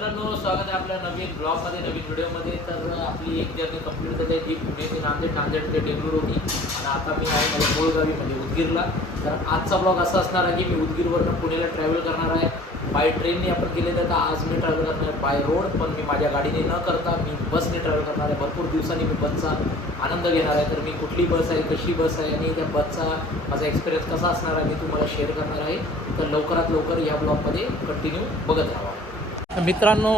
मित्रांनो, स्वागत आहे आपल्या नवीन ब्लॉगमध्ये, नवीन व्हिडिओमध्ये. तर आपली एक जर्नी कंप्लीट झाली आहे, जी पुणे ते नांदेड, नांदेड ते डेंगूर होती. आणि आता मी आहे माझ्या मूळ गावी म्हणजे उदगीरला. तर आजचा ब्लॉग असा असणार आहे की मी उदगीरवरनं पुण्याला ट्रॅव्हल करणार आहे. बाय ट्रेनने आपण गेले तर आज मी ट्रॅव्हल करणार आहे बाय रोड, पण मी माझ्या गाडीने न करता मी बसने ट्रॅव्हल करणार आहे. भरपूर दिवसांनी मी बसचा आनंद घेणार आहे. तर मी कुठली बस आहे, कशी बस आहे आणि त्या बसचा माझा एक्सपिरियन्स कसा असणार आहे मी तुम्हाला शेअर करणार आहे. तर लवकरात लवकर या ब्लॉगमध्ये कंटिन्यू बघत राहा. मित्रांनो,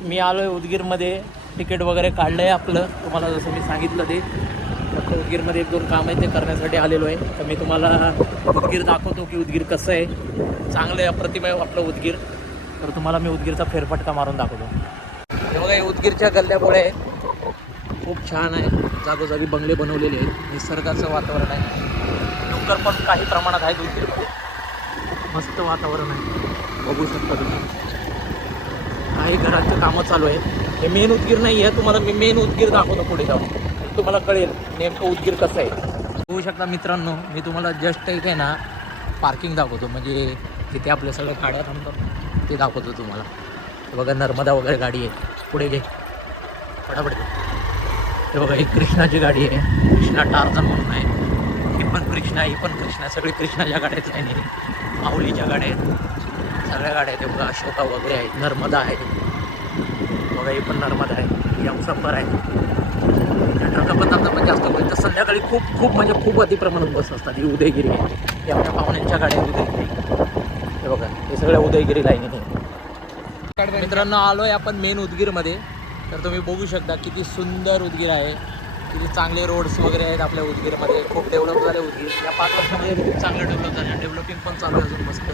मी आलो आहे उदगीरमध्ये. तिकीट वगैरे काढलं आहे आपलं, तुम्हाला जसं मी सांगितलं ते. फक्त उदगीरमध्ये 1-2 काम आहे, ते करण्यासाठी आलेलो आहे. तर मी तुम्हाला उदगीर दाखवतो की उदगीर कसं आहे. चांगलं आहे, अप्रतिम आहे आपलं उदगीर. तर तुम्हाला मी उदगीरचा फेरफटका मारून दाखवतो. हे बघा, हे उदगीरच्या गल्ल्यामुळे खूप छान आहे. जागोजागी बंगले बनवलेले आहेत, निसर्गाचं वातावरण आहे. डोंगर पण काही प्रमाणात आहेत उदगीरमध्ये. मस्त वातावरण आहे, बघू शकता तुम्ही. काही घरांचं कामं चालू आहेत. हे मेन उदगीर नाही आहे, तुम्हाला मी मेन उदगीर दाखवतो पुढे जाऊन, तुम्हाला कळेल नेमकं उदगीर कसं आहे. बघू शकता मित्रांनो, मी तुम्हाला जस्ट एक आहे ना पार्किंग दाखवतो, म्हणजे जिथे आपल्या सगळ्या गाड्या थांबतात ते दाखवतो तुम्हाला. बघा, नर्मदा वगैरे गाडी आहे. पुढे घे फटाफट. हे बघा, ही कृष्णाची गाडी आहे, कृष्णा टार्झन म्हणून आहे. ही पण कृष्णा, ही पण कृष्णा, सगळी कृष्णाच्या गाड्याच आहे. माऊलीच्या गाड्या आहेत, सगळ्या गाड्या आहेत. बघा, अशोका वगैरे आहेत, नर्मदा आहे. बघा, ही पण नर्मदा आहे, यमसफर आहे. ट्रक पण आता जास्त करून तर संध्याकाळी खूप म्हणजे खूप अतिप्रमाणात बस असतात. ही उदयगिरी आहे, ही आपल्या पाहुण्यांच्या गाड्या आहेत उदयगिरी. हे बघा, हे सगळ्या उदयगिरी लाईनीने. मित्रांनो, आलो आहे आपण मेन उदगीरमध्ये. तर तुम्ही बघू शकता किती सुंदर उदगीर आहे, किती चांगले रोड्स वगैरे आहेत आपल्या उदगीरमध्ये. खूप डेव्हलप झाले उदगीर या 5 वर्षामध्ये. खूप चांगलं डेव्हलप झालं, डेव्हलपिंग पण चालू आहे अजून मस्त.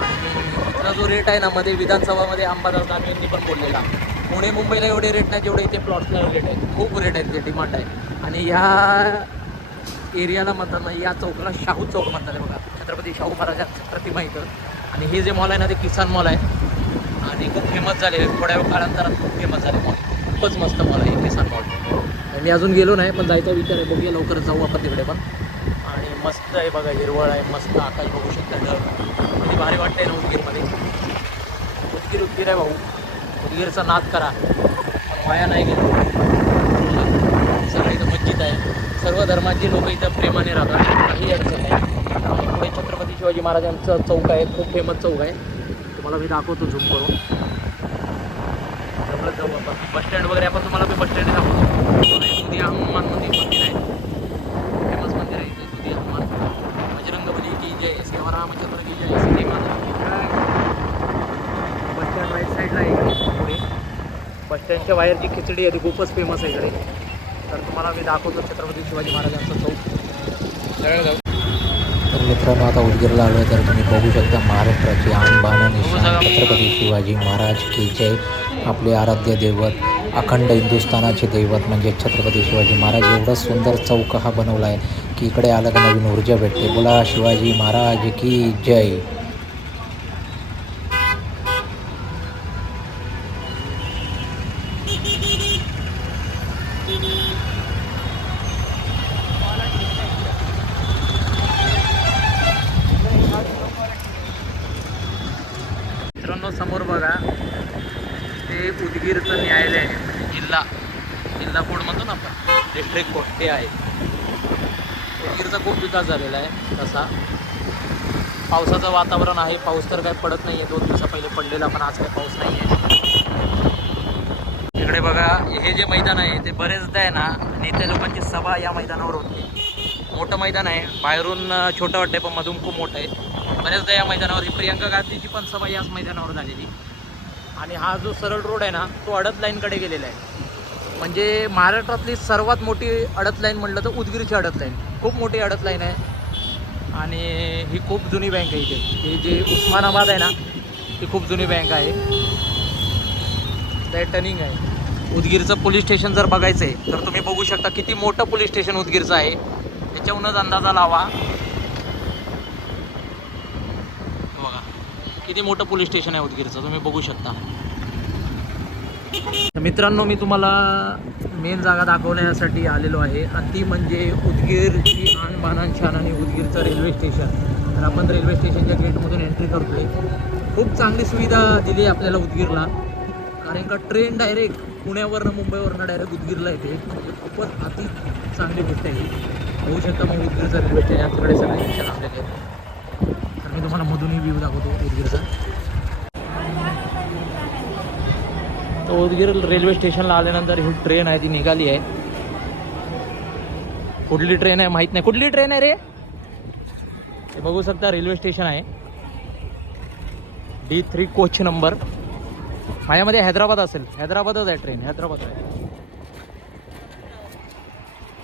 आणि इथला जो रेट आहे ना, मध्ये विधानसभामध्ये अंबादास दानवे यांनी पण बोललेला, पुणे मुंबईला एवढे रेट नाही जेवढे इथे प्लॉट्सला रेट आहेत. खूप रेट आहेत, ते डिमांड आहे. आणि ह्या एरियाला म्हणतात ना, या चौकाला शाहू चौक म्हणतात. बघा, छत्रपती शाहू महाराजांची प्रतिमा इथं. आणि हे जे मॉल आहे ना, ते किसान मॉल आहे आणि खूप फेमस झाले. थोड्या काळांतरात खूप फेमस झाले मॉल. खूपच मस्त मॉल आहे किसान मॉल. मी अजून गेलो नाही, पण जायचा विचार आहे. बघूया, लवकरच जाऊ आपण तिकडे पण. आणि मस्त आहे बघा, हिरवळ आहे, मस्त आकाश बघू शकता. किती भारी वाटतंय ना उदगीरमध्ये. उदगीर आहे भाऊ, उदगीरचा नाद करा, पण वाया नाही गेलो. सगळं इथं मस्जिद आहे, सर्व धर्माची लोक इथं प्रेमाने राहतात, काही अडचण नाही. पुढे छत्रपती शिवाजी महाराजांचं चौक आहे, खूप फेमस चौक आहे. तुम्हाला मी दाखवतो झूम करून. जवळच जाऊ आपण. बसस्टँड वगैरे आपण तुम्हाला मी बसस्टँड दाखवतो. दुधिया हनुमान मंदिर आहे, फेमस मंदिर आहे इथे. दुधिया हनुमान, बजरंगबली की जय, सेवा रामचंद्र की जय, सीते माता. बसस्टँड राईट साईडला आहे पुढे. बसस्टँडच्या बाहेरची खिचडी आहे, ती खूपच फेमस आहे इकडे. तर तुम्हाला मी दाखवतो छत्रपती शिवाजी महाराजांचा चौक. तर मित्रांनो, आता उदगीरला आलो आहे. तर तुम्ही बघू शकता महाराष्ट्राची आणबाण आणि शान छत्रपती शिवाजी महाराज की जय. आपले आराध्य दैवत, अखंड हिंदुस्थानाचे दैवत म्हणजे छत्रपती शिवाजी महाराज. एवढा सुंदर चौक हा बनवला आहे की इकडे आलं का नवीन ऊर्जा भेटते. बोला शिवाजी महाराज की जय. मित्रांनो, समोर बघा, ते उदगीरचं न्यायालय आहे, म्हणजे जिल्हा कोर्ट म्हणतो ना आपण, डिस्ट्रिक्ट कोर्ट ते आहे. उदगीरचा खूप विकास झालेला आहे तसा. पावसाचं वातावरण आहे, पाऊस तर काही पडत नाही आहे. 2 दिवसा पहिले पडलेला, पण आज काही पाऊस नाही आहे. इकडे बघा, हे जे मैदान आहे ते बरेचदा आहे ना नेत्या लोकांची सभा या मैदानावर होते. मोठं मैदान आहे, बाहेरून छोटं वाटतं पण मधून खूप मोठं आहे. बऱ्याचदा या मैदानावर प्रियंका गांधीची पण सभा याच मैदानावर झालेली. आणि हा जो सरळ रोड आहे ना, तो अडत लाईनकडे गेलेला आहे. म्हणजे महाराष्ट्रातली सर्वात मोठी अडत लाईन म्हटलं तर उदगीरची अडत लाईन. खूप मोठी अडत लाईन आहे आणि ही खूप जुनी बँक आहे इथे. ही जे उस्मानाबाद आहे ना, ती खूप जुनी बँक आहे. ते टर्निंग आहे. उदगीरचं पोलीस स्टेशन जर बघायचं आहे तर तुम्ही बघू शकता किती मोठं पोलीस स्टेशन उदगीरचं आहे. त्याच्याहूनच अंदाजा लावा. बघा किती मोठं पोलीस स्टेशन आहे उदगीरचं, तुम्ही बघू शकता. मित्रांनो, मी तुम्हाला मेन जागा दाखवण्यासाठी आलेलो आहे आणि ती म्हणजे उदगीरची आणबाण आणि शान आणि उदगीरचं रेल्वे स्टेशन. तर आपण रेल्वे स्टेशनच्या गेटमधून एंट्री करतोय. खूप चांगली सुविधा दिली आहे आपल्याला उदगीरला. कारण का ट्रेन डायरेक्ट पुण्यावरनं मुंबईवरनं डायरेक्ट उदगीरला येते. म्हणजे खूपच अति चांगली गोष्ट आहे. होऊ शकतं मग उदगीरचं रेल्वे स्टेशन आमच्याकडे सगळे स्टेशन आपल्याकडे. तर मी तुम्हाला मधूनही व्ह्यू दाखवतो उदगीरचा. तर उदगीर रेल्वे स्टेशनला आल्यानंतर ही ट्रेन आहे ती निघाली आहे. कुठली ट्रेन आहे माहीत नाही. कुठली ट्रेन आहे रे? हे बघू शकता रेल्वे स्टेशन आहे. D3 coach number. माझ्यामध्ये हैदराबाद असेल. हैदराबादच आहे ट्रेन. हैदराबाद आहे.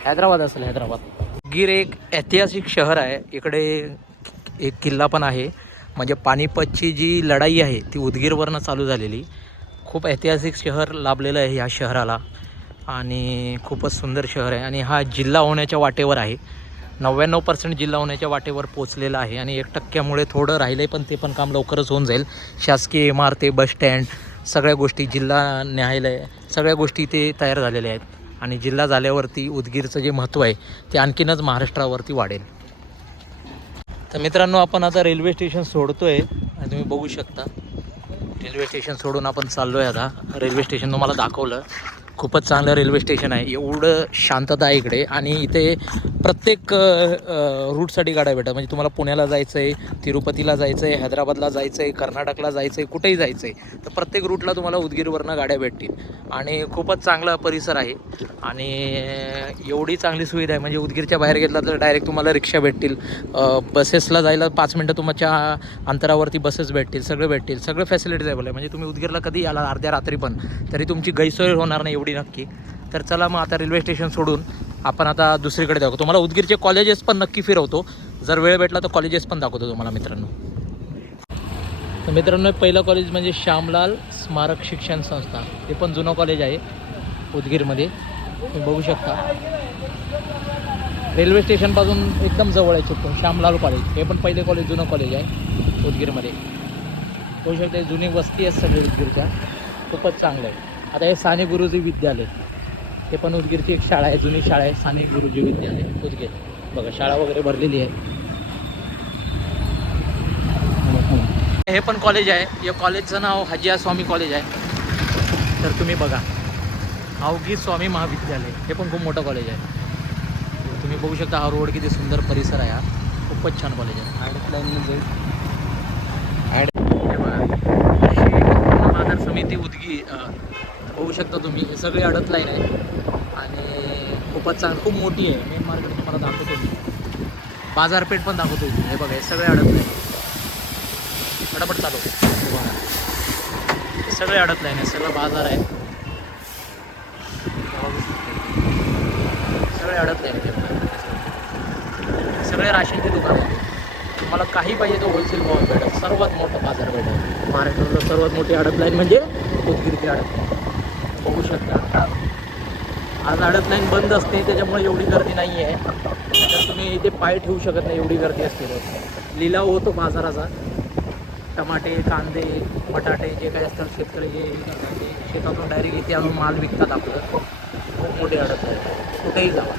हैदराबाद असेल हैदराबाद. उदगीर एक ऐतिहासिक शहर आहे. इकडे एक किल्ला पण आहे. म्हणजे पानिपतची जी लढाई आहे ती उदगीरवरनं चालू झालेली. खूप ऐतिहासिक शहर लाभलेलं आहे ह्या शहराला आणि खूपच सुंदर शहर आहे. आणि हा जिल्हा होण्याच्या वाटेवर आहे. 99% जिल्हा होण्याच्या वाटेवर पोचलेला आहे आणि 1% थोडं राहिलं आहे, पण ते पण काम लवकरच होऊन जाईल. शासकीय इमारती, बस स्टँड, सगळ्या गोष्टी, जिल्हा न्यायालय, सगळ्या गोष्टी ते तयार झालेल्या आहेत. आणि जिल्हा झाल्यावरती उदगीरचं जे महत्त्व आहे ते आणखीनच महाराष्ट्रावरती वाढेल. तर मित्रांनो, आपण आता रेल्वे स्टेशन सोडतो आहे आणि तुम्ही बघू शकता रेल्वे स्टेशन सोडून आपण चाललो आहे. आता रेल्वे स्टेशन तुम्हाला दाखवलं. खूपच चांगलं रेल्वे स्टेशन आहे. एवढं शांतता आहे इकडे आणि इथे प्रत्येक रूटसाठी गाड्या भेटतात. म्हणजे तुम्हाला पुण्याला जायचं आहे, तिरुपतीला जायचं आहे, हैदराबादला जायचं आहे, कर्नाटकला जायचं आहे, कुठेही जायचं आहे तर प्रत्येक रूटला तुम्हाला उदगीरवरनं गाड्या भेटतील. आणि खूपच चांगला परिसर आहे आणि एवढी चांगली सुविधा आहे. म्हणजे उदगीरच्या बाहेर गेला तर डायरेक्ट तुम्हाला रिक्षा भेटतील. बसेसला जायला 5 मिनटं तुमच्या अंतरावरती बसेस भेटतील, सगळे भेटतील, सगळे फॅसिलिटीज अवेलेबल आहे. म्हणजे तुम्ही उदगीरला कधी आला अर्ध्या रात्री पण तरी तुमची गैरसोय होणार नाही एवढी नक्की. तर चला मग आता रेल्वे स्टेशन सोडून आपण आता दुसरीकडे दाखवतो. तुम्हाला उदगीरचे कॉलेजेस पण नक्की फिरवतो. जर वेळ भेटला तर कॉलेजेस पण दाखवतो तुम्हाला मित्रांनो. तर मित्रांनो, पहिलं कॉलेज म्हणजे श्यामलाल स्मारक शिक्षण संस्था. हे पण जुनं कॉलेज आहे उदगीरमध्ये. तुम्ही बघू शकता रेल्वे स्टेशनपासून एकदम जवळ आहे चित्तूर. श्यामलाल कॉलेज हे पण पहिले कॉलेज, जुनं कॉलेज आहे उदगीरमध्ये. बघू शकता जुनी वस्ती आहे सगळी उदगीरच्या. खूपच चांगलं आहे. आता हे साने गुरुजी विद्यालय, हे पण उदगीरची एक शाळा आहे, जुनी शाळा आहे साने गुरुजी विद्यालय उदगीर. बघा शाळा वगैरे भरलेली आहे. हे पण कॉलेज आहे. या कॉलेजचं नाव हजिया स्वामी कॉलेज आहे. तर तुम्ही बघा अवघी स्वामी महाविद्यालय, हे पण खूप मोठं कॉलेज आहे. तुम्ही बघू शकता हा रोड किती सुंदर परिसर आहे. हा खूपच छान कॉलेज आहे. हे बघा आधार समिती उदगीर बघू शकता तुम्ही. हे सगळे अडत लाईन आहे आणि खूपच चांगली, खूप मोठी आहे. मेन मार्केट तुम्हाला दाखवतो मी. बाजारपेठ पण दाखवतो इथे. हे बघा हे सगळे अडत लाईन. फटाफट चालू हे सगळे अडत लाईन आहे. सगळं बाजार आहे. सगळे अडत लाईन. सगळे राशनचे दुकान आहे. तुम्हाला काही पाहिजे तो होलसेल भाव भेटत. सर्वात मोठं बाजार भेटत. महाराष्ट्रातलं सर्वात मोठी अडत लाईन म्हणजे उदगीरची अडत लाईन. बघू शकता आज अडत लाईन बंद असते त्याच्यामुळे एवढी गर्दी नाही आहे. तर तुम्ही इथे पाय ठेवू शकत नाही एवढी गर्दी असते. लिलाव होतो बाजाराचा. टमाटे, कांदे, बटाटे जे काही असतात शेतकरी जे शेतातून डायरेक्ट इथे आणून माल विकतात आपलं. खूप मोठी अडत आहे. कुठेही जावा.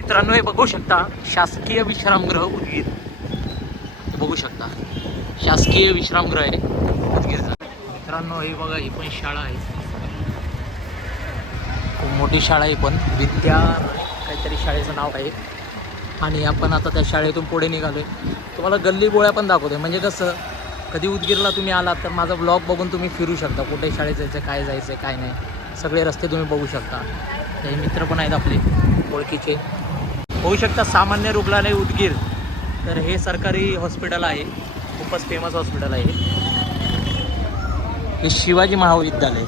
मित्रांनो, हे बघू शकता शासकीय विश्रामगृह उदगीर. बघू शकता शासकीय विश्रामगृह आहे उदगीरचा. मित्रांनो हे बघा ही पण शाळा आहे. खूप मोठी शाळा आहे पण विद्या काहीतरी शाळेचं नाव आहे. आणि आपण आता त्या शाळेतून पुढे निघालो आहे. तुम्हाला गल्ली बोळ्या पण दाखवतो. म्हणजे कसं कधी उदगीरला तुम्ही आलात तर माझा ब्लॉग बघून तुम्ही फिरू शकता. कुठे शाळेत जायचं, काय जायचं, काय नाही, सगळे रस्ते तुम्ही बघू शकता. हे मित्र पण आहेत आपले ओळखीचे. होऊ शकता सामान्य रुग्णालय उदगीर. तर हे सरकारी हॉस्पिटल आहे. खूपच फेमस हॉस्पिटल आहे. हे शिवाजी महाविद्यालय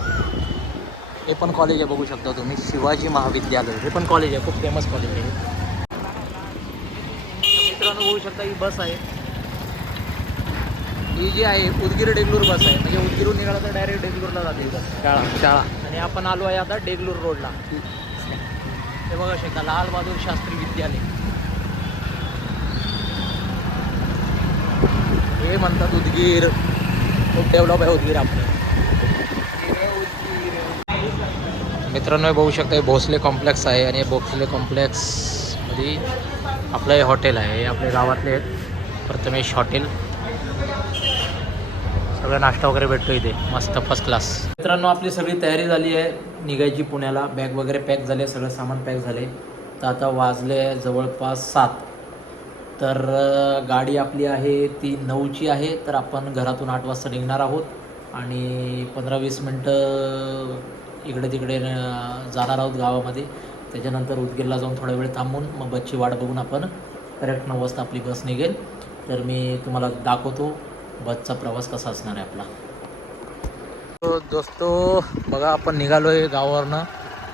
हे पण कॉलेज आहे. बघू शकता तुम्ही शिवाजी महाविद्यालय हे पण कॉलेज आहे. खूप फेमस कॉलेज आहे. मित्रांनो बघू शकता ही बस आहे. ही जी आहे उदगीर देगलूर बस आहे. म्हणजे उदगीरून निघाला तर डायरेक्ट देगलूरला जाते बस शाळा. आणि आपण आलो आहे आता देगलूर रोडला. हे बघा शकता लाल बहादूर शास्त्री विद्यालय हे म्हणतात. उदगीर खूप डेव्हलप आहे उदगीर आपलं. मित्रांनो बघू शकता हे भोसले कॉम्प्लेक्स आहे. आणि भोसले कॉम्प्लेक्समध्ये आपलं हे हॉटेल आहे. हे आपल्या गावातले प्रथमेश हॉटेल. सगळं नाश्ता वगैरे भेटतो इथे मस्त फर्स्ट क्लास. मित्रांनो आपली सगळी तयारी झाली आहे निघायची पुण्याला. बॅग वगैरे पॅक झाले, सगळं सामान पॅक झाले. तर आता वाजले जवळपास 7. तर गाडी आपली आहे ती 9ची आहे. तर आपण घरातून 8 वाजता निघणार आहोत आणि 15-20 मिनटं इकडे तिकडे जाणार आहोत गावामध्ये. त्याच्यानंतर उदगीरला जाऊन थोडा वेळ थांबून मग बसची वाट बघून आपण करेक्ट 9 वाजता आपली बस निघेल. तर मी तुम्हाला दाखवतो बसचा प्रवास कसा असणार आहे आपला. दोस्तो बघा आपण निघालो आहे गावावरनं.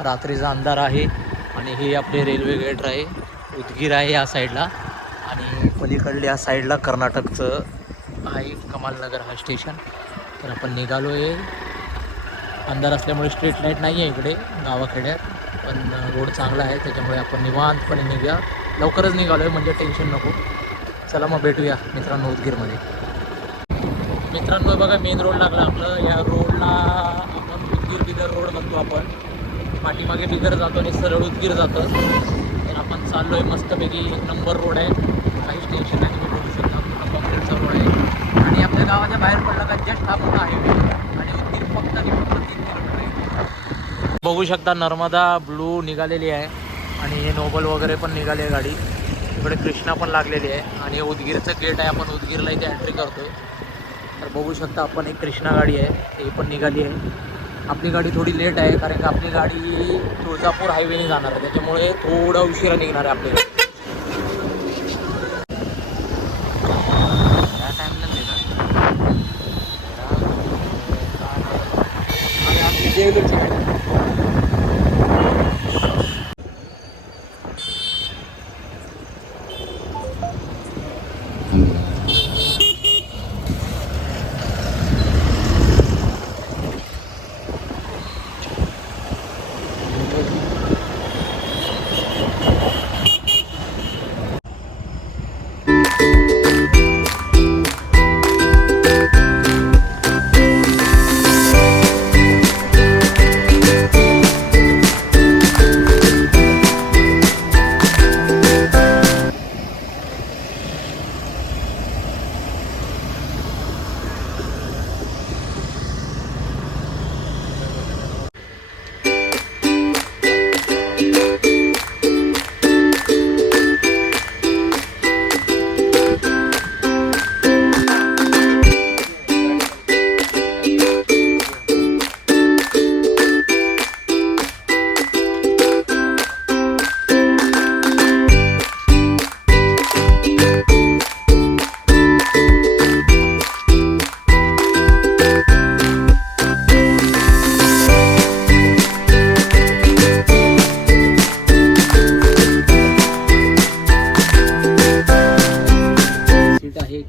रात्रीचा अंधार आहे आणि हे आपले रेल्वे गेट आहे. उदगीर आहे या साईडला आणि पलीकडल्या या साईडला कर्नाटकचं आहे कमालनगर हा स्टेशन. तर आपण निघालो आहे. अंधार असल्यामुळे स्ट्रीट लाईट नाही आहे इकडे गावाखेड्यात, पण रोड चांगला आहे त्याच्यामुळे आपण निवांतपणे निघूया. लवकरच निघालो आहे म्हणजे टेन्शन नको. चला मग भेटूया मित्रांनो उदगीरमध्ये. मित्रांनो बघा मेन रोड लागला आपलं. या रोडला आपण उदगीर बिदर रोड म्हणतो आपण. पाठीमागे बिदर जातो आणि सरळ उदगीर जातं. तर आपण चाललो आहे मस्तपैकी. 1 नंबर रोड आहे, काहीच टेन्शन नाही. तुम्ही बघू शकता पूर्ण कॉन्क्रीटचा रोड आहे आणि आपल्या गावाच्या बाहेर पडला का जस्ट हा मोठा हायवे आणि उदगीर फक्त आणि फक्त 3 किलोमीटर आहे. बघू शकता नर्मदा ब्लू निघालेली आहे आणि हे नोबल वगैरे पण निघाली आहे गाडी. इकडे कृष्णा पण लागलेली आहे आणि हे उदगीरचं गेट आहे. आपण उदगीरला इथे एंट्री करतो. तर बघू शकता आपण एक कृष्णा गाडी आहे ती पण निघाली आहे. आपली गाडी थोडी लेट आहे कारण की आपली गाडी तुळजापूर हायवेने जाणार आहे त्याच्यामुळे थोडा उशिरा निघणार आहे आपली गाडी.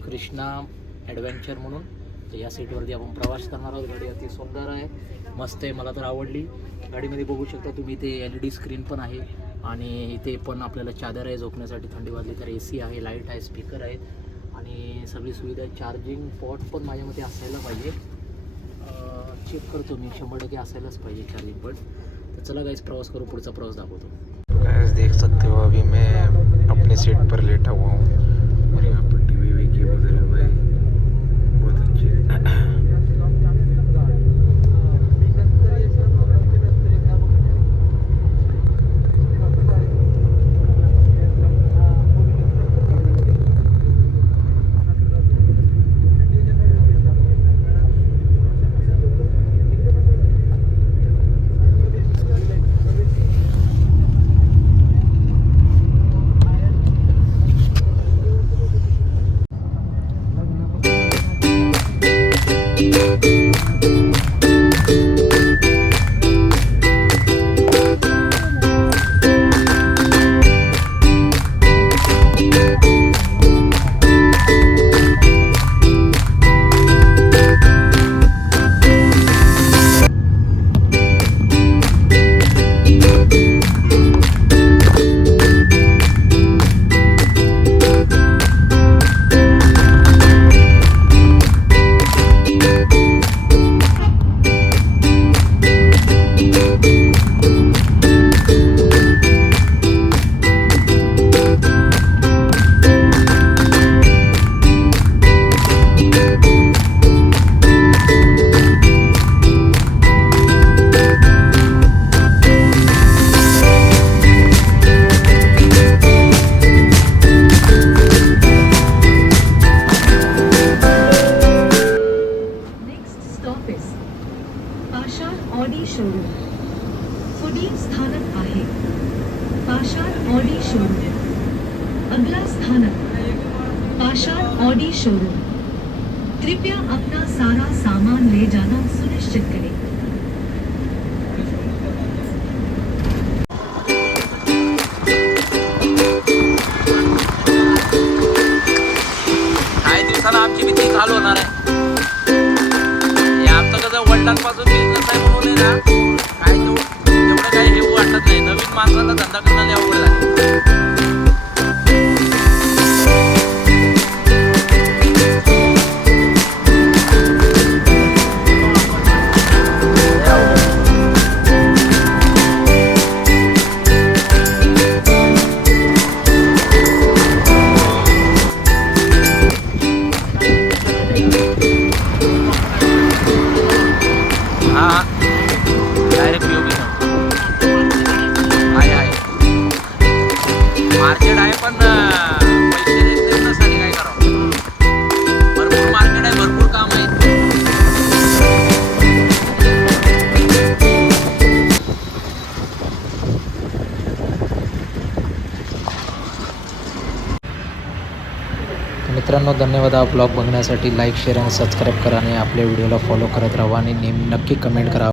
कृष्णा ॲडव्हेंचर म्हणून. तर या सीटवरती आपण प्रवास करणार आहोत. गाडी अति सुंदर आहे, मस्त आहे, मला तर आवडली. गाडीमध्ये बघू शकता तुम्ही इथे LED स्क्रीन पण आहे आणि इथे पण आपल्याला चादर आहे झोपण्यासाठी थंडी वाजली तर. AC आहे, लाईट आहे, स्पीकर आहेत आणि सगळी सुविधा आहे. चार्जिंग पॉट पण माझ्या मते असायला पाहिजे. चेक करतो मी, 100% असायलाच पाहिजे चार्जिंग पॉट. तर चला गाइस प्रवास करू, पुढचा प्रवास दाखवतो. गाइस देख सकते हो अभी मैं अपने सीट पर लेटा हुआ हूँ और यहाँ पर टीवी की वगैरह हुए बहुत अच्छे. पाषाण ऑडी शोरूम पुढील स्थानक आहे पाषाण ऑडी शोरूम अगला स्थानक पाषाण ऑडी शोरूम कृपया अपना सारा सामान ले जाना सुनिश्चित करें काही दिवसाला आमची भीती चालू होणार आहे. हे आमचं कसं वडिलांपासून बिझनेस आहे म्हणून आहे ना, काय तेवढं काही हे वाटत नाही. नवीन माणसाला धंदा करणं लय अवघड आहे. हा डायरेक्ट पीओपी आहे मार्केट आहे पण पैसे देत नसताना काय करावं. भरपूर मार्केट आहे, भरपूर काम आहे. मित्रांनो, धन्यवाद हा ब्लॉग बघण्यासाठी. लाईक शेअर आणि सबस्क्राईब करा आणि आपल्या व्हिडिओला फॉलो करत राहा आणि नक्की कमेंट करा.